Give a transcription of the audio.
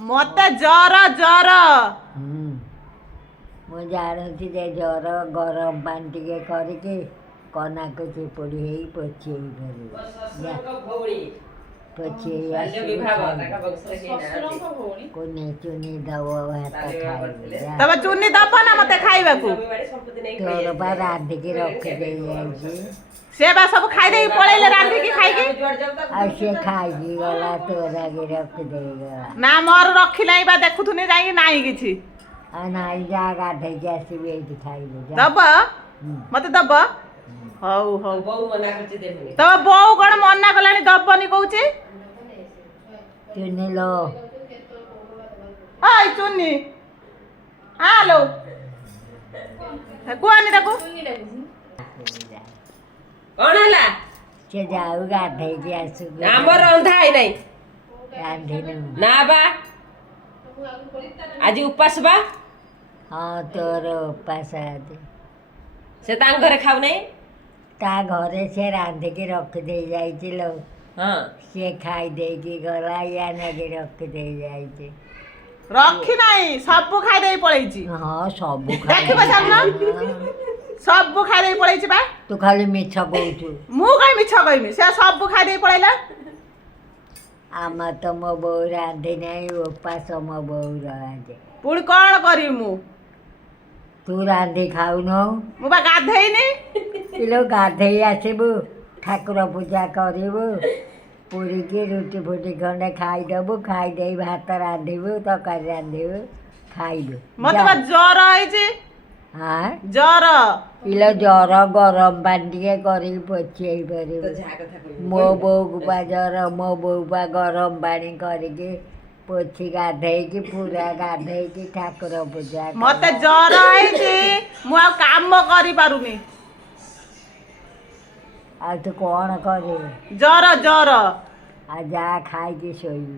मते जर जर ମୁଁ ଜାଣୁଛି ଯେ ଜର ଗରମ ପାଣି ଟିକେ କରିକି କନାକୁ ଚିପୁଡ଼ି ହେଇ ପୋଛେଇ ଧରିବ ପୋଛେଇ ଆସିକି କୁନି ଚୁନି ଦବ ଭାତ ଖାଇବ ତମେ ଚୁନି ଦବ ନା ମତେ ଖାଇବାକୁ ତୋର ବା ରାନ୍ଧିକି ରଖିଦେଇ ଯାଇଛି ସେ ବା ସବୁ ଖାଇଦେଇ ପଳେଇଲେ ରାନ୍ଧିକି ଖାଇକି ଆଉ ସିଏ ଖାଇକି ଗଲା ତୋର ଆଗେ ରଖିଦେଇ ଗଲା ନା ମୋର ରଖିଲାଇଁ ବା ଦେଖୁଥୁନି ଯାଇକି ନାହିଁ କିଛି ଆଉ ନାଇଁ ଯା ଗାଧେଇକି ଆସିବି ଏଇଠି ଖାଇବୁ ଦବ ମତେ ଦବ ହଉ ହଉ ତମ ବୋଉ କଣ ମନା କଲାଣି ଦବନି କହୁଛି ଚୁନି ଲୋ ହାଇ ଚୁନି ହାଲୋ କୁହନି ତାକୁ କଣ ହେଲା ସେ ଯାଉ ଗାଧେଇକି ଆସୁ ଆମର ରନ୍ଧା ହେଇ ନାହିଁ ରାନ୍ଧିନୁ ନା ବା ଆଜି ଉପାସ ବା ହଁ ତୋର ଉପାସ ଆଜି ସେ ତାଙ୍କ ଘରେ ଖାଉନାହିଁ ତା ଘରେ ସେ ରାନ୍ଧିକି ରଖିଦେଇ ଯାଇଛି ଲୋ ହଁ ସିଏ ଖାଇ ଦେଇକି ଗଲା ୟା ନାଗି ରଖିଦେଇ ଯାଇଛି ରଖି ନାହିଁ ସବୁ ଖାଇଦେଇ ପଳେଇଛି ହଁ ସବୁ ଦେଖିବ ଚାଲୁନ ସବୁ ଖାଇଦେଇ ପଳେଇଛି ବା ତୁ ଖାଲି ମିଛ କହୁଛୁ ମୁଁ କାଇଁ ମିଛ କହିମି ସେ ସବୁ ଖାଇଦେଇ ପଳେଇଲା ଆମ ତ ମୋ ବୋଉ ରାନ୍ଧି ନାହିଁ ଉପାସ ମୋ ବୋଉର ଆଜି ପୁଣି କଣ କରିବି ମୁଁ ତୁ ରାନ୍ଧି ଖାଉନୁ ମୁଁ ବା ଗାଧେଇନି କିଲୋ ଗାଧେଇ ଆସିବୁ ଠାକୁର ପୂଜା କରିବୁ ପୁରୀକି ରୁଟି ଫୁଟି ଖଣ୍ଡେ ଖାଇଦେବୁ ଖାଇଦେଇ ଭାତ ରାନ୍ଧିବୁ ତରକାରୀ ରାନ୍ଧିବୁ ଖାଇବୁ ମତେ ବା ଜର ହେଇଛି ହଁ ଜର କିଲୋ ଜର ଗରମ ପାଣି ଟିକେ କରିକି ପୋଛେଇ ପାରିବୁ ମୋ ବୋଉକୁ ବା ଜର ମୋ ବୋଉ ବା ଗରମ ପାଣି କରିକି ପୋଛି ଗାଧେଇକି ପୁରା ଗାଧେଇକି ଠାକୁର ପୂଜା ମତେ ଜର ହେଇଛି ମୁଁ ଆଉ କାମ କରିପାରୁନି ଆଉ ତୁ କ'ଣ କରିବୁ ଜର ଜର ଆଉ ଯା ଖାଇକି ଶୋଇବୁ